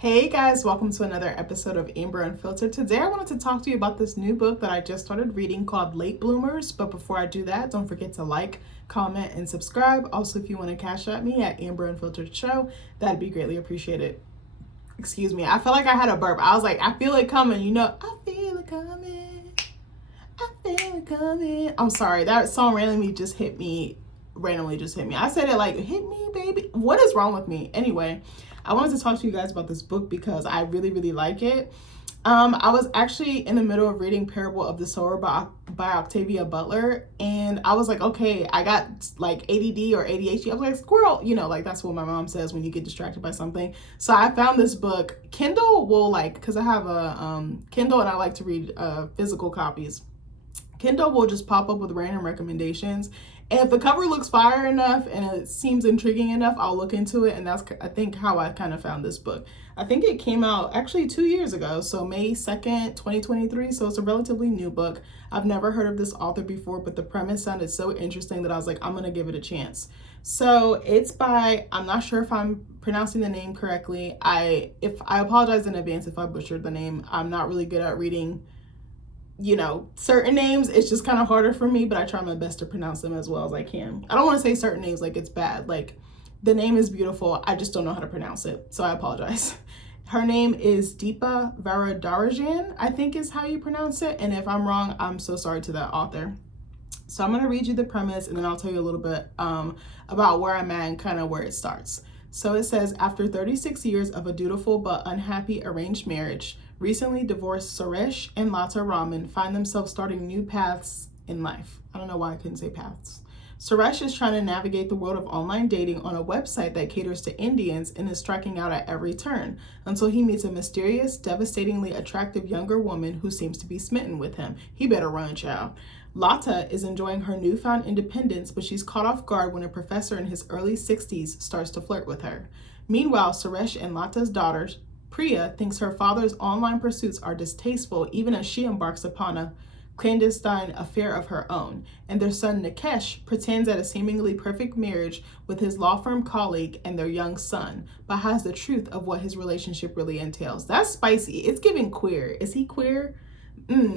Hey guys, welcome to another episode of Amber Unfiltered. Today I wanted to talk to you about this new book that I just started reading called Late Bloomers. But before I do that, don't forget to like, comment, and subscribe. Also, if you want to cash at me at AmberUnfilteredShow, that'd be greatly appreciated. Excuse me, I feel like I had a burp. I was like, I feel it coming, I feel it coming. I feel it coming. I'm sorry, that song randomly just hit me. I said it like, hit me, baby. What is wrong with me? Anyway, I wanted to talk to you guys about this book because I really, really like it. I was actually in the middle of reading Parable of the Sower by Octavia Butler, and I was like, okay, I got like ADD or ADHD. I was like, squirrel, like that's what my mom says when you get distracted by something. So I found this book. Kindle will because I have a Kindle and I like to read physical copies. Kindle will just pop up with random recommendations. And if the cover looks fire enough and it seems intriguing enough, I'll look into it. And that's, I think, how I kind of found this book. I think it came out actually 2 years ago. So May 2nd, 2023. So it's a relatively new book. I've never heard of this author before, but the premise sounded so interesting that I was like, I'm going to give it a chance. So it's by, I'm not sure if I'm pronouncing the name correctly. I apologize in advance if I butchered the name. I'm not really good at reading certain names. It's just kind of harder for me, but I try my best to pronounce them as well as I can. I don't want to say certain names like it's bad. Like, the name is beautiful. I just don't know how to pronounce it. So I apologize. Her name is Deepa Varadarajan, I think is how you pronounce it. And if I'm wrong, I'm so sorry to that author. So I'm going to read you the premise and then I'll tell you a little bit about where I'm at and kind of where it starts. So it says, after 36 years of a dutiful but unhappy arranged marriage, recently divorced Suresh and Lata Raman find themselves starting new paths in life. I don't know why I couldn't say paths. Suresh is trying to navigate the world of online dating on a website that caters to Indians and is striking out at every turn until he meets a mysterious, devastatingly attractive younger woman who seems to be smitten with him. He better run, child. Lata is enjoying her newfound independence, but she's caught off guard when a professor in his early 60s starts to flirt with her. Meanwhile, Suresh and Lata's daughter, Priya, thinks her father's online pursuits are distasteful even as she embarks upon a clandestine affair of her own, and their son Nikesh pretends at a seemingly perfect marriage with his law firm colleague and their young son, but hides the truth of what his relationship really entails. That's spicy. It's giving queer. Is he queer?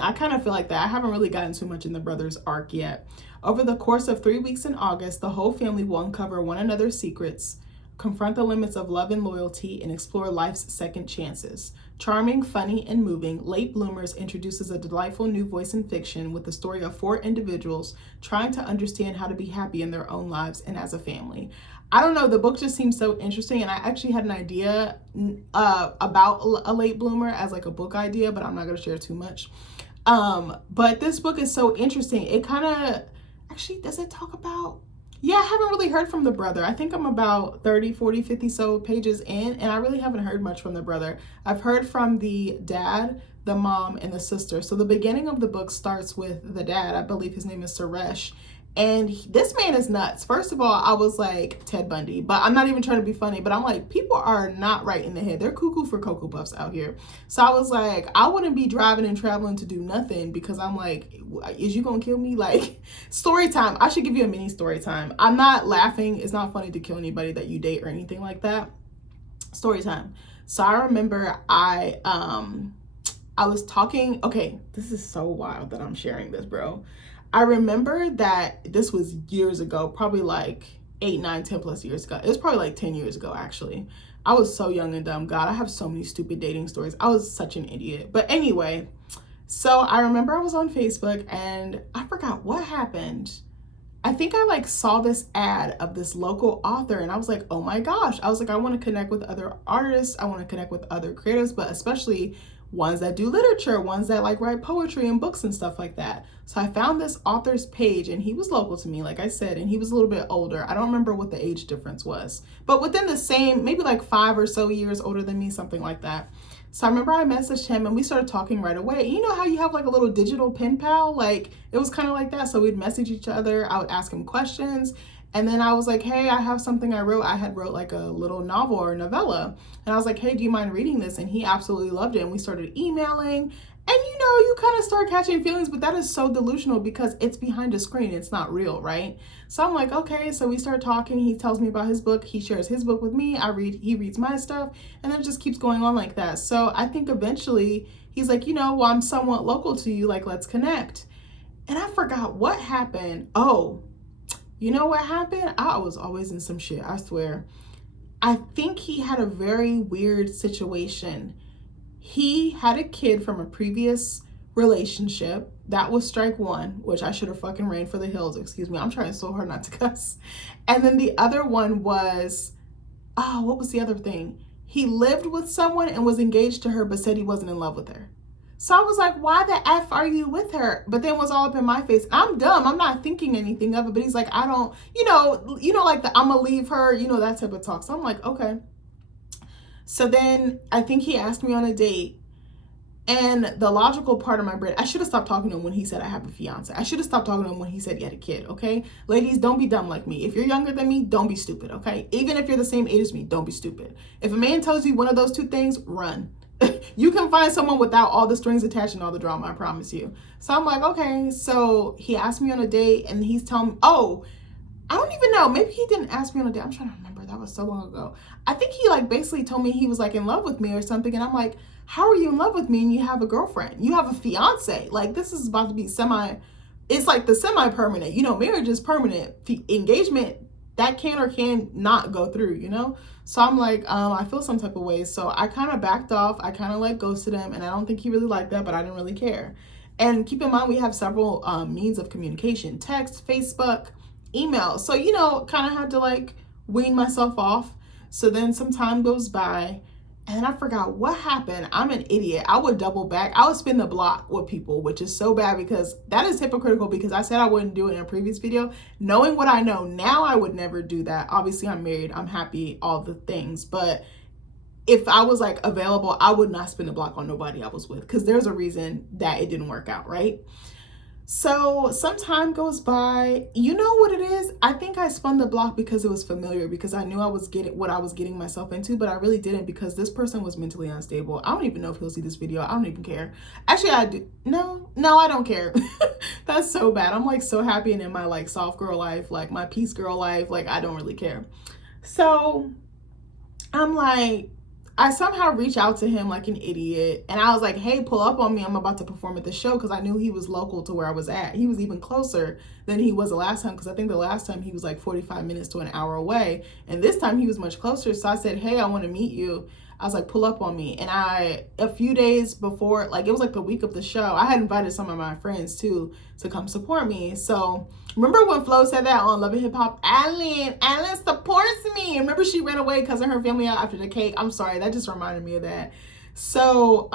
I kind of feel like that. I haven't really gotten too much in the brothers' arc yet. Over the course of 3 weeks in August, the whole family will uncover one another's secrets, confront the limits of love and loyalty, and explore life's second chances. Charming, funny, and moving, Late Bloomers introduces a delightful new voice in fiction with the story of 4 individuals trying to understand how to be happy in their own lives and as a family. I don't know, the book just seems so interesting, and I actually had an idea about a late bloomer as like a book idea, but I'm not going to share too much. But this book is so interesting. It kind of, actually, does it talk about, yeah, I haven't really heard from the brother. I think I'm about 30, 40, 50 so pages in, and I really haven't heard much from the brother. I've heard from the dad, the mom, and the sister. So the beginning of the book starts with the dad. I believe his name is Suresh. And this man is nuts. First of all, I was like Ted Bundy, but I'm not even trying to be funny, but I'm like, people are not right in the head. They're cuckoo for Cocoa Puffs out here. So I was like, I wouldn't be driving and traveling to do nothing because I'm like, is you gonna kill me? Like, story time. I should give you a mini story time. I'm not laughing. It's not funny to kill anybody that you date or anything like that. Story time. So I remember I was talking, okay, this is so wild that I'm sharing this, bro. I remember that this was years ago, probably like 8, 9, 10 plus years ago. It was probably like 10 years ago, actually. I was so young and dumb. God, I have so many stupid dating stories. I was such an idiot. But anyway, so I remember I was on Facebook and I forgot what happened. I think I like saw this ad of this local author and I was like, oh my gosh. I was like, I want to connect with other artists. I want to connect with other creators, but especially ones that do literature, ones that like write poetry and books and stuff like that. So I found this author's page and he was local to me, like I said, and he was a little bit older. I don't remember what the age difference was, but within the same, maybe like 5 or so years older than me, something like that. So I remember I messaged him and we started talking right away. You know how you have like a little digital pen pal? Like it was kind of like that. So we'd message each other. I would ask him questions. And then I was like, hey, I have something I wrote. I had wrote like a little novel or novella. And I was like, hey, do you mind reading this? And he absolutely loved it. And we started emailing. And you kind of start catching feelings, but that is so delusional because it's behind a screen. It's not real, right? So I'm like, okay. So we start talking. He tells me about his book. He shares his book with me. He reads my stuff. And then it just keeps going on like that. So I think eventually he's like, well, I'm somewhat local to you. Like, let's connect. And I forgot what happened. Oh, you know what happened? I was always in some shit, I swear. I think he had a very weird situation. He had a kid from a previous relationship. That was strike one, which I should have fucking ran for the hills. Excuse me. I'm trying so hard not to cuss. And then the other one was, what was the other thing? He lived with someone and was engaged to her, but said he wasn't in love with her. So I was like, why the F are you with her? But then it was all up in my face. I'm dumb. I'm not thinking anything of it. But he's like, I don't, like the I'm going to leave her, that type of talk. So I'm like, okay. So then I think he asked me on a date. And the logical part of my brain, I should have stopped talking to him when he said I have a fiance. I should have stopped talking to him when he said he had a kid, okay? Ladies, don't be dumb like me. If you're younger than me, don't be stupid, okay? Even if you're the same age as me, don't be stupid. If a man tells you one of those two things, run. You can find someone without all the strings attached and all the drama, I promise you. So I'm like, okay. So he asked me on a date and he's telling me, I don't even know. Maybe he didn't ask me on a date. I'm trying to remember. That was so long ago. I think he basically told me he was in love with me or something. And I'm like, how are you in love with me and you have a girlfriend? You have a fiance. This is about to be it's like the semi-permanent. Marriage is permanent. Engagement, that can or can not go through, So I'm like, I feel some type of way. So I kind of backed off. I kind of ghosted him. And I don't think he really liked that, but I didn't really care. And keep in mind, we have several means of communication: text, Facebook, email. So, kind of had to wean myself off. So then some time goes by and I forgot what happened. I'm an idiot. I would double back. I would spin the block with people, which is so bad because that is hypocritical because I said I wouldn't do it in a previous video. Knowing what I know now, I would never do that. Obviously, I'm married. I'm happy, all the things. But if I was available, I would not spin the block on nobody I was with because there's a reason that it didn't work out, right? So some time goes by. You know what it is? I think I spun the block because it was familiar, because I knew I was getting what I was getting myself into, but I really didn't because this person was mentally unstable. I don't even know if he'll see this video. I don't even care. Actually, I do. No, I don't care. That's so bad. I'm so happy and in my soft girl life, my peace girl life. I don't really care. So I'm I somehow reach out to him like an idiot. And I was like, hey, pull up on me. I'm about to perform at the show, because I knew he was local to where I was at. He was even closer than he was the last time, because I think the last time he was 45 minutes to an hour away. And this time he was much closer. So I said, hey, I want to meet you. I was like, pull up on me. And a few days before, it was the week of the show, I had invited some of my friends too to come support me. So remember when Flo said that on Love and Hip Hop? Alan supports me. Remember she ran away because of her family out after the cake? I'm sorry, that just reminded me of that. So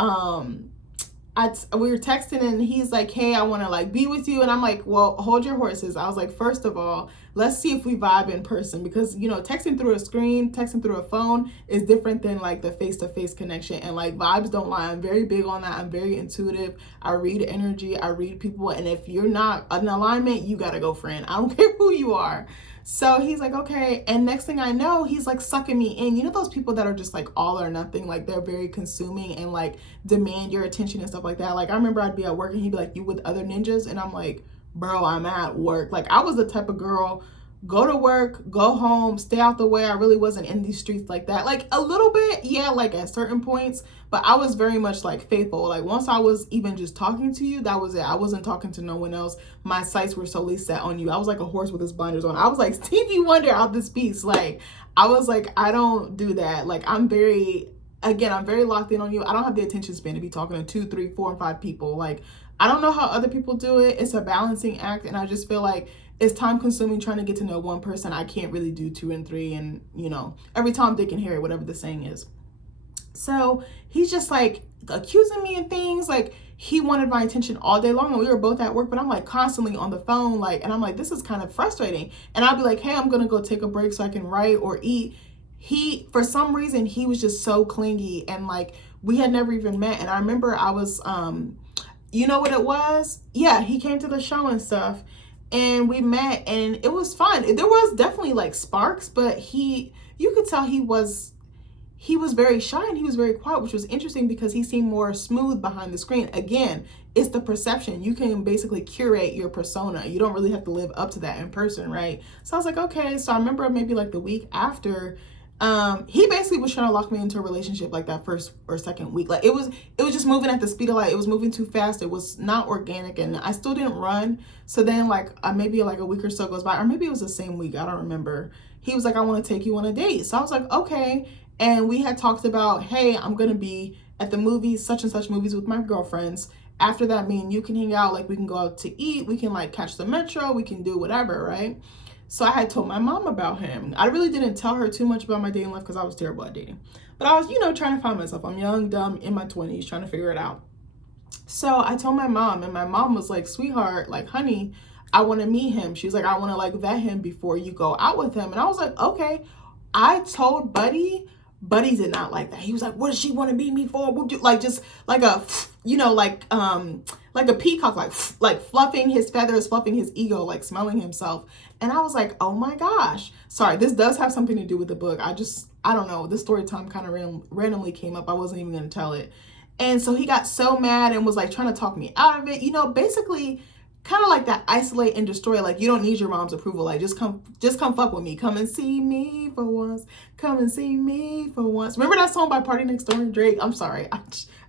we were texting and he's like, hey, I want to be with you. And I'm like, well, hold your horses. I was like, first of all, let's see if we vibe in person, because texting through a screen, texting through a phone is different than the face-to-face connection. And vibes don't lie. I'm very big on that. I'm very intuitive. I read energy. I read people. And if you're not in alignment, you got to go, friend. I don't care who you are. So he's like, okay. And next thing I know, he's sucking me in. Those people that are just all or nothing, they're very consuming and demand your attention and stuff like that. I remember I'd be at work and he'd be like, you with other ninjas? And I'm like, bro, I'm at work. I was the type of girl, go to work, go home, stay out the way. I really wasn't in these streets like that. A little bit, yeah, at certain points, but I was very much faithful. Once I was even just talking to you, that was it. I wasn't talking to no one else. My sights were solely set on you. I was like a horse with his blinders on. I was Stevie Wonder out this piece. I was I don't do that. I'm very locked in on you. I don't have the attention span to be talking to 2, 3, 4, and 5 people. I don't know how other people do it. It's a balancing act. And I just feel it's time consuming trying to get to know one person. I can't really do 2 and 3 and, every Tom, Dick, and Harry, whatever the saying is. So he's just accusing me and things. He wanted my attention all day long and we were both at work, but I'm constantly on the phone. And I'm this is kind of frustrating. And I'll be hey, I'm going to go take a break so I can write or eat. For some reason, he was just so clingy and we had never even met. And I remember I was, you know what it was? Yeah, he came to the show and stuff. And we met and it was fun. There was definitely sparks, but you could tell he was he was very shy and he was very quiet, which was interesting because he seemed more smooth behind the screen. Again, it's the perception. You can basically curate your persona. You don't really have to live up to that in person, right? So I was like, okay. So I remember maybe like the week after, he basically was trying to lock me into a relationship like that first or second week. Like it was just moving at the speed of light. It was moving too fast. It was not organic, and I still didn't run. So then like maybe like a week or so goes by, or maybe it was the same week, I don't remember. He was like, I want to take you on a date. So I was like, okay. And we had talked about, hey, I'm going to be at the movies, such and such movies with my girlfriends. After that, me and you can hang out. Like, we can go out to eat. We can, like, catch the metro. We can do whatever, right? So I had told my mom about him. I really didn't tell her too much about my dating life because I was terrible at dating. But I was, trying to find myself. I'm young, dumb, in my 20s, trying to figure it out. So I told my mom, and my mom was like, sweetheart, like, honey, I want to meet him. She's like, I want to, like, vet him before you go out with him. And I was like, okay. I told Buddy did not like that. He was like, what does she want to beat me for? Like, just like a, like a peacock, like fluffing his feathers, fluffing his ego, like smelling himself. And I was like, oh my gosh. Sorry, this does have something to do with the book. I don't know. This story time kind of randomly came up. I wasn't even going to tell it. And so he got so mad and was like trying to talk me out of it. Basically kind of like that isolate and destroy. Like, you don't need your mom's approval. Like, just come fuck with me. Come and see me for once. Come and see me for once. Remember that song by Party Next Door and Drake? I'm sorry.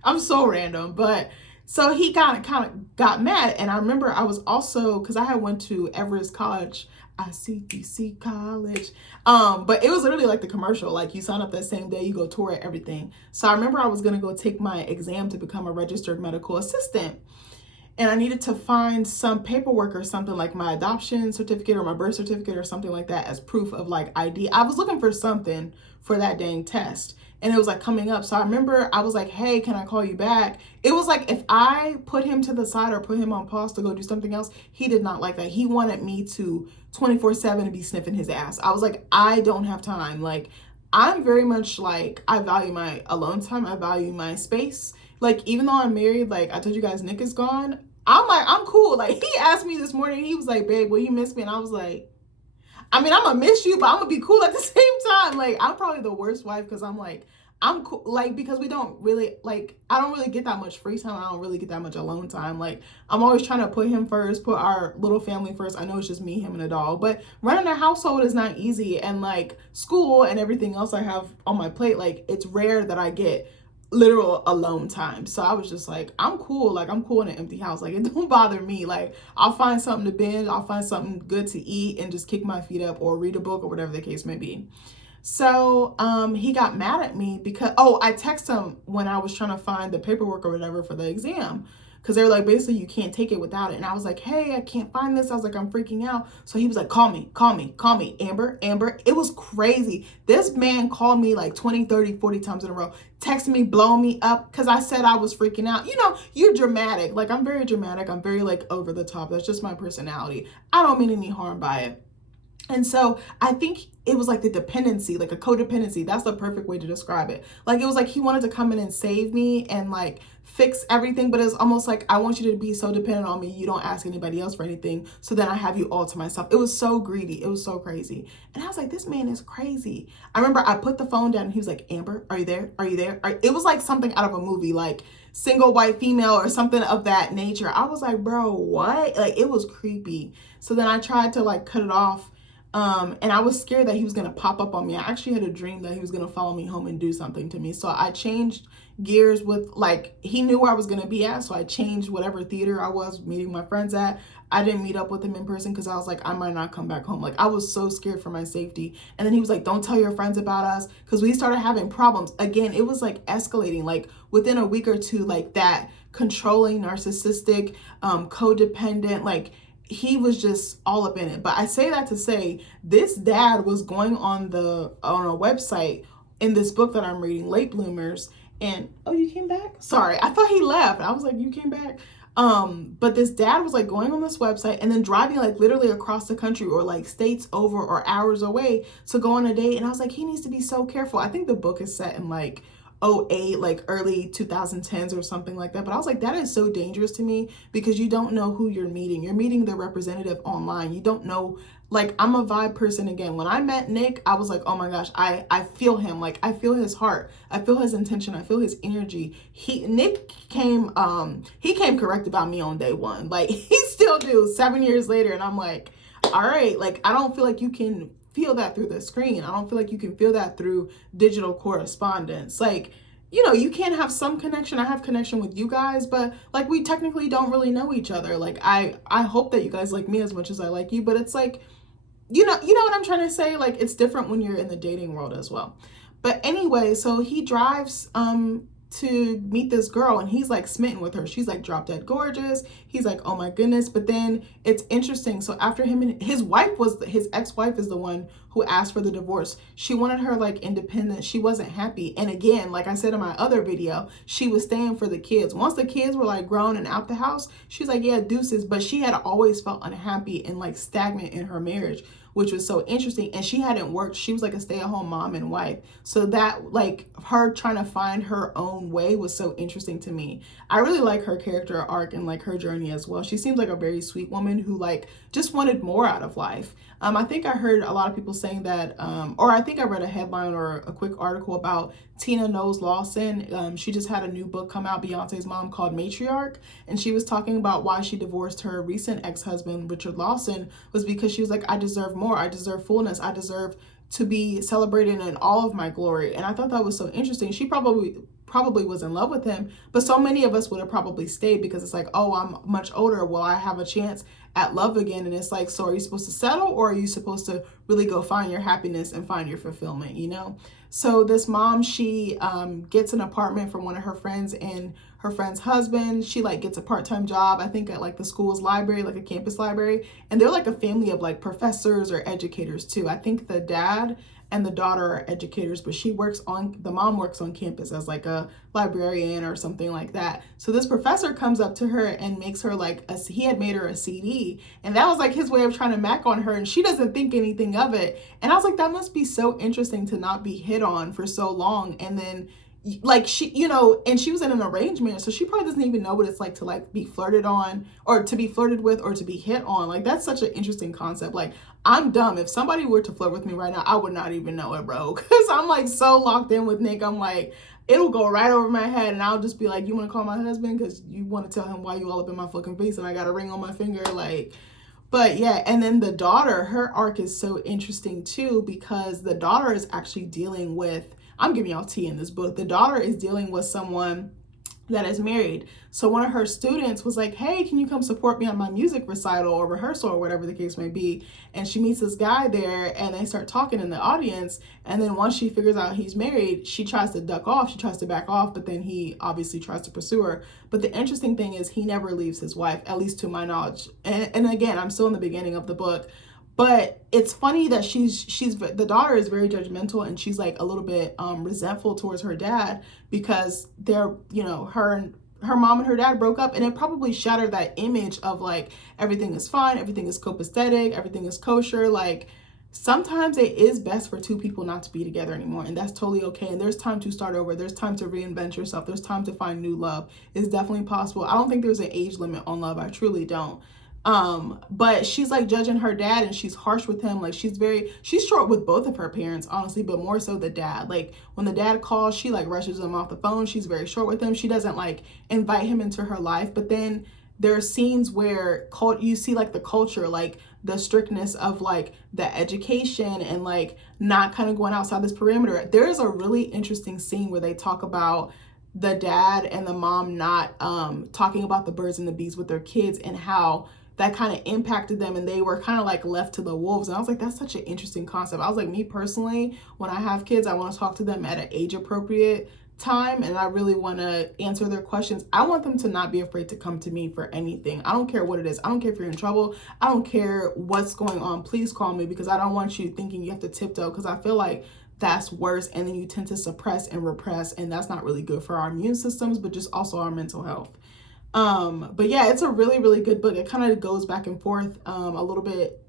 I'm so random. But so he kind of got mad. And I remember I was also, because I had went to Everest College, ICDC College. But it was literally like the commercial. Like, you sign up that same day, you go tour it, everything. So I remember I was going to go take my exam to become a registered medical assistant. And I needed to find some paperwork or something, like my adoption certificate or my birth certificate or something like that as proof of like ID. I was looking for something for that dang test. And it was like coming up. So I remember I was like, hey, can I call you back? It was like if I put him to the side or put him on pause to go do something else, he did not like that. He wanted me to 24/7 be sniffing his ass. I was like, I don't have time. Like, I'm very much like, I value my alone time. I value my space. Like, even though I'm married, like I told you guys, Nick is gone. I'm like, I'm cool. Like, he asked me this morning, he was like, babe, will you miss me? And I was like, I mean, I'm gonna miss you, but I'm gonna be cool at the same time. Like, I'm probably the worst wife because I'm like, I'm cool. Like, because we don't really, like, I don't really get that much free time. I don't really get that much alone time. Like, I'm always trying to put him first, put our little family first. I know it's just me, him, and a dog, but running a household is not easy. And like school and everything else I have on my plate, like, it's rare that I get literal alone time. So I was just like, I'm cool. Like, I'm cool in an empty house. Like, it don't bother me. Like, I'll find something to binge. I'll find something good to eat and just kick my feet up or read a book or whatever the case may be. So he got mad at me because, I texted him when I was trying to find the paperwork or whatever for the exam. Because they were like, basically, you can't take it without it. And I was like, hey, I can't find this. I was like, I'm freaking out. So he was like, call me, Amber. It was crazy. This man called me like 20, 30, 40 times in a row, texting me, blowing me up because I said I was freaking out. You're dramatic. Like, I'm very dramatic. I'm very like over the top. That's just my personality. I don't mean any harm by it. And so I think it was like the dependency, like a codependency. That's the perfect way to describe it. Like, it was like he wanted to come in and save me and like fix everything, but it's almost like, I want you to be so dependent on me, you don't ask anybody else for anything, so then I have you all to myself. It was so greedy. It was so crazy. And I was like, this man is crazy. I remember I put the phone down and he was like, Amber, are you there? Are you there? It was like something out of a movie, like Single White Female or something of that nature. I was like, bro, what? Like, it was creepy. So then I tried to like cut it off. And I was scared that he was going to pop up on me. I actually had a dream that he was going to follow me home and do something to me. So I changed gears with, like, he knew where I was going to be at. So I changed whatever theater I was meeting my friends at. I didn't meet up with him in person because I was like, I might not come back home. Like, I was so scared for my safety. And then he was like, don't tell your friends about us, because we started having problems. Again, it was like escalating, like within a week or two, like that controlling, narcissistic, codependent, like, he was just all up in it. But I say that to say, this dad was going on a website in this book that I'm reading, Late Bloomers, and, oh, you came back? Sorry, I thought he left. I was like, you came back? But this dad was like going on this website and then driving like literally across the country or like states over or hours away to go on a date. And I was like, he needs to be so careful. I think the book is set in like '08, like early 2010s or something like that. But I was like, that is so dangerous to me, because you don't know who you're meeting. You're meeting the representative online. You don't know, like, I'm a vibe person. Again, when I met Nick, I was like, oh my gosh, I feel him. Like, I feel his heart. I feel his intention. I feel his energy. Nick came correct about me on day one. Like, he still do 7 years later. And I'm like, all right, like, I don't feel like you can feel that through the screen. I don't feel like you can feel that through digital correspondence. Like, you know, you can have some connection. I have connection with you guys, but like, we technically don't really know each other. Like, I hope that you guys like me as much as I like you, but it's like, you know what I'm trying to say? Like, it's different when you're in the dating world as well. But anyway, so he drives to meet this girl, and he's like smitten with her. She's like drop dead gorgeous. He's like, oh my goodness. But then it's interesting. So after him and his ex-wife is the one who asked for the divorce. She wanted her like independent. She wasn't happy. And again, like I said in my other video, she was staying for the kids. Once the kids were like grown and out the house, she's like, yeah, deuces. But she had always felt unhappy and like stagnant in her marriage, which was so interesting. And she hadn't worked. She was like a stay-at-home mom and wife. So that, like, her trying to find her own way was so interesting to me. I really like her character arc and like her journey as well. She seems like a very sweet woman who like just wanted more out of life. I think I heard a lot of people saying that, or I think I read a headline or a quick article about Tina Knowles Lawson. She just had a new book come out, Beyonce's mom, called Matriarch. And she was talking about why she divorced her recent ex-husband, Richard Lawson, was because she was like, I deserve more. I deserve fullness. I deserve to be celebrated in all of my glory. And I thought that was so interesting. She probably was in love with him, but so many of us would have probably stayed because it's like, oh, I'm much older. Well, I have a chance at love again. And it's like, so are you supposed to settle, or are you supposed to really go find your happiness and find your fulfillment, you know? So this mom, she gets an apartment from one of her friends and her friend's husband. She like gets a part-time job, I think at like the school's library, like a campus library. And they're like a family of like professors or educators too. I think the dad and the daughter are educators, but the mom works on campus as like a librarian or something like that. So this professor comes up to her and makes her like, he had made her a CD, and that was like his way of trying to mac on her, and she doesn't think anything of it. And I was like, that must be so interesting to not be hit on for so long. And then like she, you know, and she was in an arrangement, so she probably doesn't even know what it's like to like be flirted on or to be flirted with or to be hit on. Like, that's such an interesting concept. Like, I'm dumb. If somebody were to flirt with me right now, I would not even know it, bro, because I'm like so locked in with Nick. I'm like, it'll go right over my head, and I'll just be like, you want to call my husband because you want to tell him why you all up in my fucking face and I got a ring on my finger, like. But yeah, and then the daughter, her arc is so interesting too, because the daughter is actually dealing with, I'm giving y'all tea in this book, the daughter is dealing with someone that is married. So one of her students was like, hey, can you come support me on my music recital or rehearsal or whatever the case may be? And she meets this guy there, and they start talking in the audience. And then once she figures out he's married, she tries to duck off, she tries to back off, but then he obviously tries to pursue her. But the interesting thing is he never leaves his wife, at least to my knowledge. And again, I'm still in the beginning of the book. But it's funny that the daughter is very judgmental, and she's like a little bit resentful towards her dad because they're, you know, her mom and her dad broke up, and it probably shattered that image of like everything is fine, everything is copacetic, everything is kosher. Like, sometimes it is best for two people not to be together anymore, and that's totally okay. And there's time to start over. There's time to reinvent yourself. There's time to find new love. It's definitely possible. I don't think there's an age limit on love. I truly don't. But she's like judging her dad, and she's harsh with him. Like, she's short with both of her parents, honestly, but more so the dad. Like, when the dad calls, she like rushes him off the phone. She's very short with him. She doesn't like invite him into her life. But then there are scenes where you see like the culture, like the strictness of like the education and like not kind of going outside this perimeter. There is a really interesting scene where they talk about the dad and the mom not talking about the birds and the bees with their kids, and how that kind of impacted them, and they were kind of like left to the wolves. And I was like, that's such an interesting concept. I was like, me personally, when I have kids, I want to talk to them at an age appropriate time, and I really want to answer their questions. I want them to not be afraid to come to me for anything. I don't care what it is. I don't care if you're in trouble. I don't care what's going on. Please call me, because I don't want you thinking you have to tiptoe, because I feel like that's worse, and then you tend to suppress and repress, and that's not really good for our immune systems, but just also our mental health. But yeah, it's a really, really good book. It kind of goes back and forth a little bit,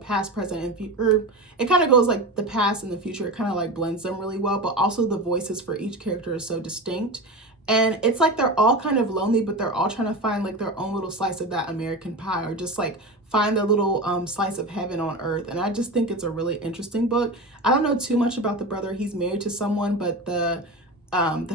past, present, and future. It kind of goes like the past and the future. It kind of like blends them really well, but also the voices for each character is so distinct. And it's like they're all kind of lonely, but they're all trying to find like their own little slice of that American pie, or just like find their little slice of heaven on earth. And I just think it's a really interesting book. I don't know too much about the brother. He's married to someone, but the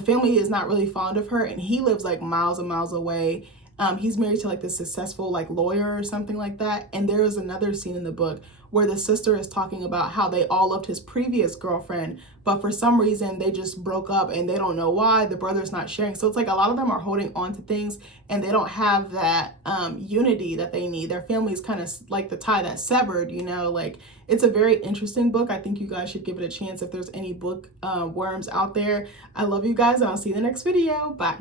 family is not really fond of her, and he lives like miles and miles away. He's married to like this successful like lawyer or something like that. And there is another scene in the book where the sister is talking about how they all loved his previous girlfriend, but for some reason they just broke up and they don't know why. The brother's not sharing. So it's like a lot of them are holding on to things and they don't have that unity that they need. Their family is kind of like the tie that's severed, you know, like it's a very interesting book. I think you guys should give it a chance if there's any book worms out there. I love you guys, and I'll see you in the next video. Bye.